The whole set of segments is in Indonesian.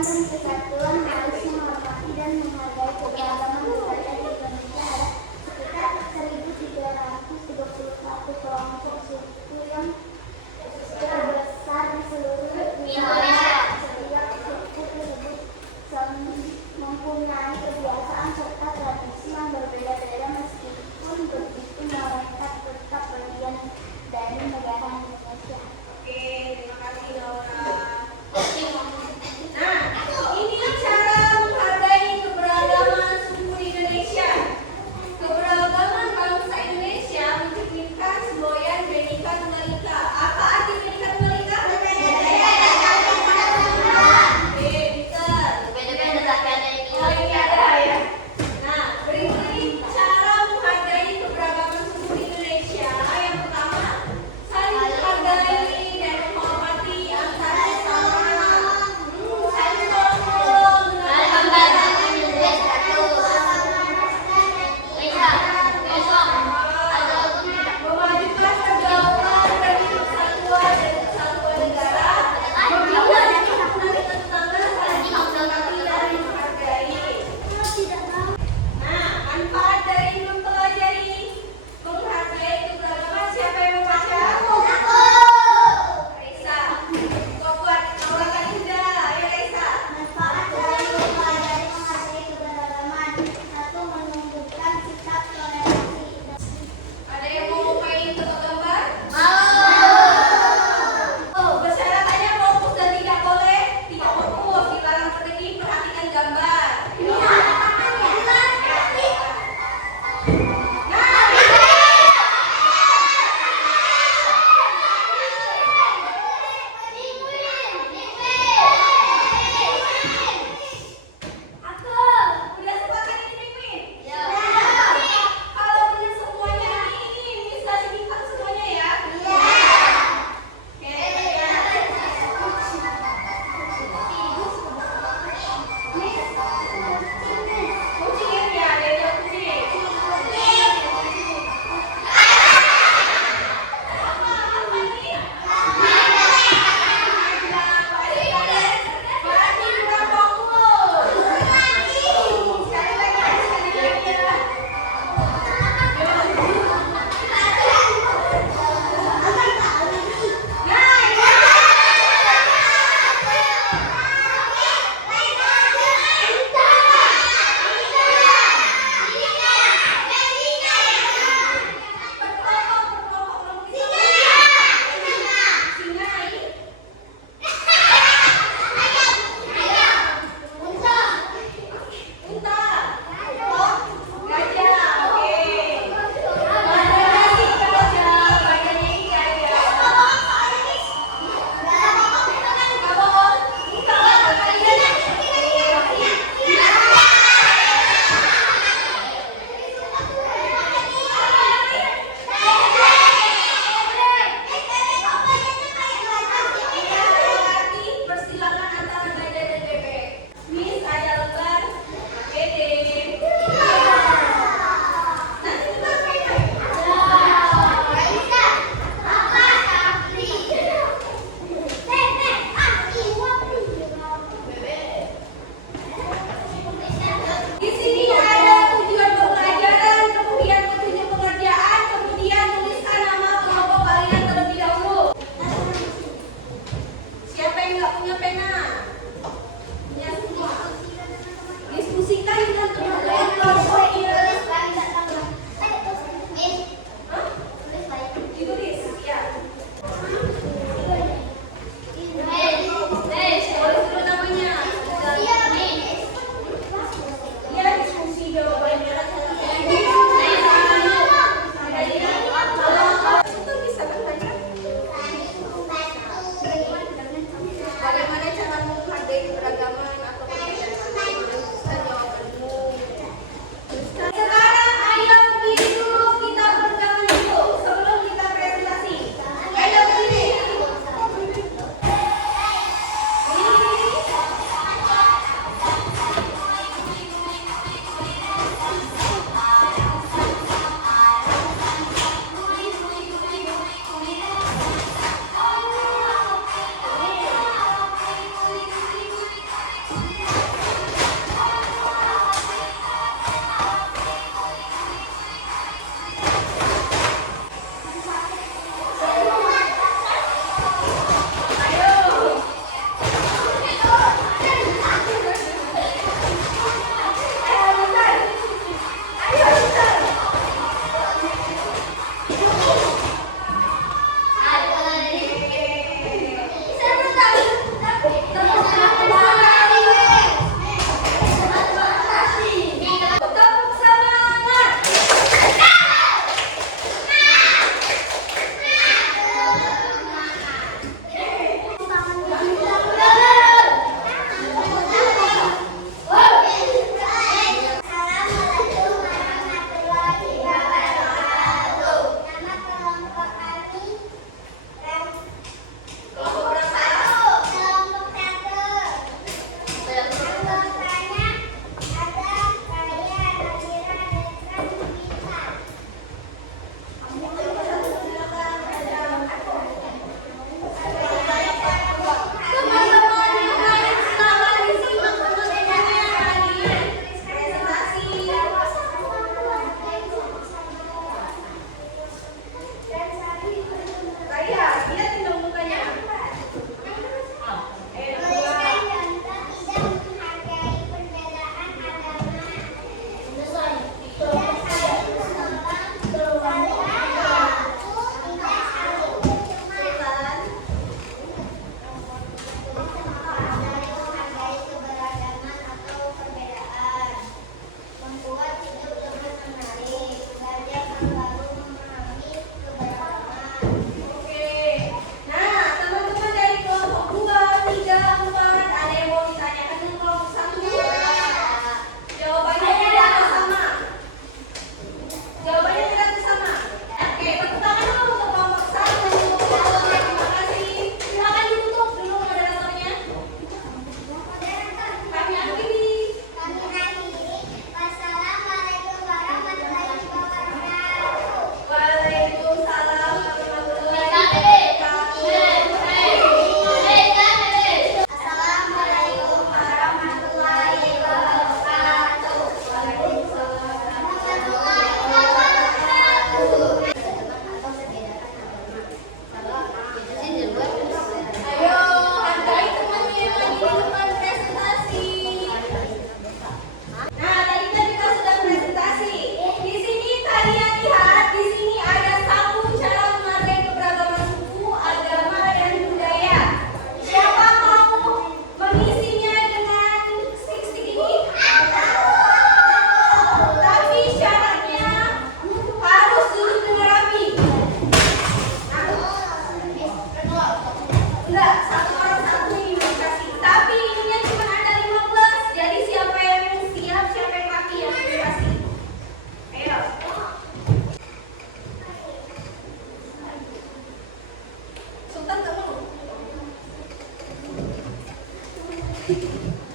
dan Kesatuan harus menghormati dan menghargai keberagaman budaya di Indonesia. Ada sekitar 1.321 kelompok suku yang terbesar di seluruh Indonesia. Setiap suku tersebut mempunyai kebiasaan serta tradisi yang berbeda-beda, meskipun begitu mereka tetap bagian dari negara Indonesia. Oke, terima kasih Laura. Nah, ini yang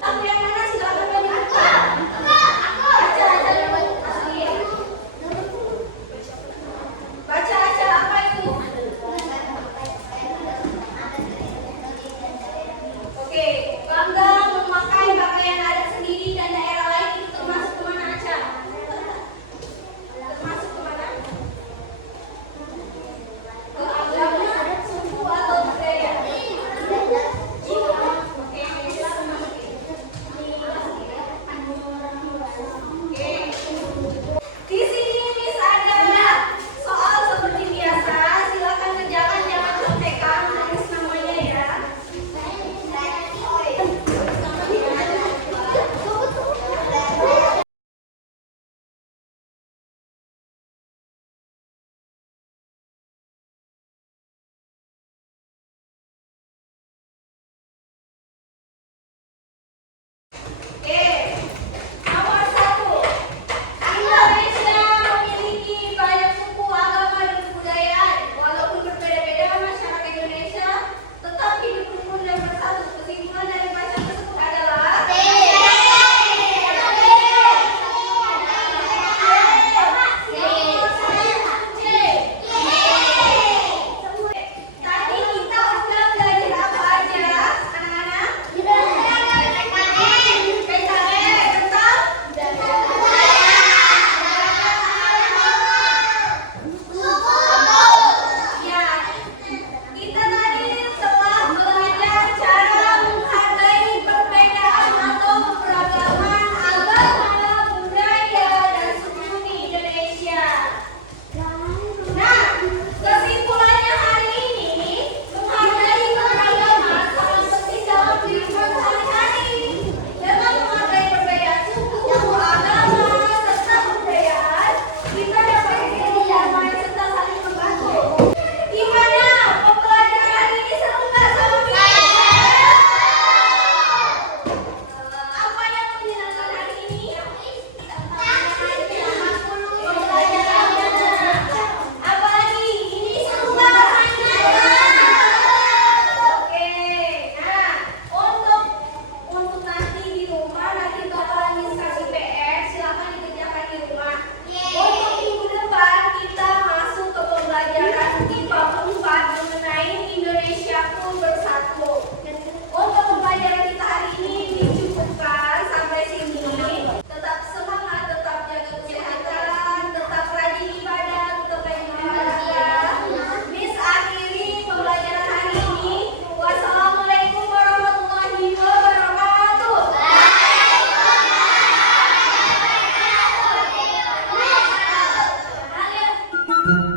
Aku yang mana? Silakan bagi buka. Baca aja dulu. Baca aja apa itu? Oke, bangga memakai pakaian adat sendiri dan daerah lain itu termasuk kemana aja? Termasuk kemana? Ke agama, suku atau budaya? Oke, silakan masukin. Oke. Di sini Miss ada soal seperti biasa. Silakan kerjakan, jangan contekan, tulis namanya ya. Oke, nomor 1. Indonesia memiliki banyak suku, agama, dan kebudayaan. Walaupun berbeda-beda, masyarakat Indonesia tetap hidup rukun dan bersatu. Kesimpulan dari bacaan tersebut adalah tadi kita udah belajar apa aja, anak-anak? Ya, kita tadi telah belajar cara menghargai perbedaan atau keberagaman agama, budaya, dan suku di Indonesia. Nah, kesimpulannya hari ini, menghargai keberagaman sangat penting dalam kehidupan sehari-hari. Dengan menghargai perbedaan suku, agama, serta kebudayaan, kita dapat hidup damai serta saling membantu. Gimana? Pembelajaran hari ini seru nggak sama kita? Apa yang menyenangkan hari ini? Pembelajarannya. Apa lagi? Ini seru nggak? Oke. Nah, untuk nanti di rumah nanti bakalan Miss kasih PR, silakan dikerjakan di rumah. Untuk minggu depan kita masuk ke pembelajaran IPA 4 mengenai Indonesia pun bersatu. Untuk pembelajaran kita hari ini dicukupkan sampai sini. Tetap semangat, tetap jaga kesehatan, tetap rajin ibadah, tetap rajin olahraga. Miss akhiri pembelajaran hari ini. Wassalamualaikum warahmatullahi wabarakatuh. Waalaikumsalam.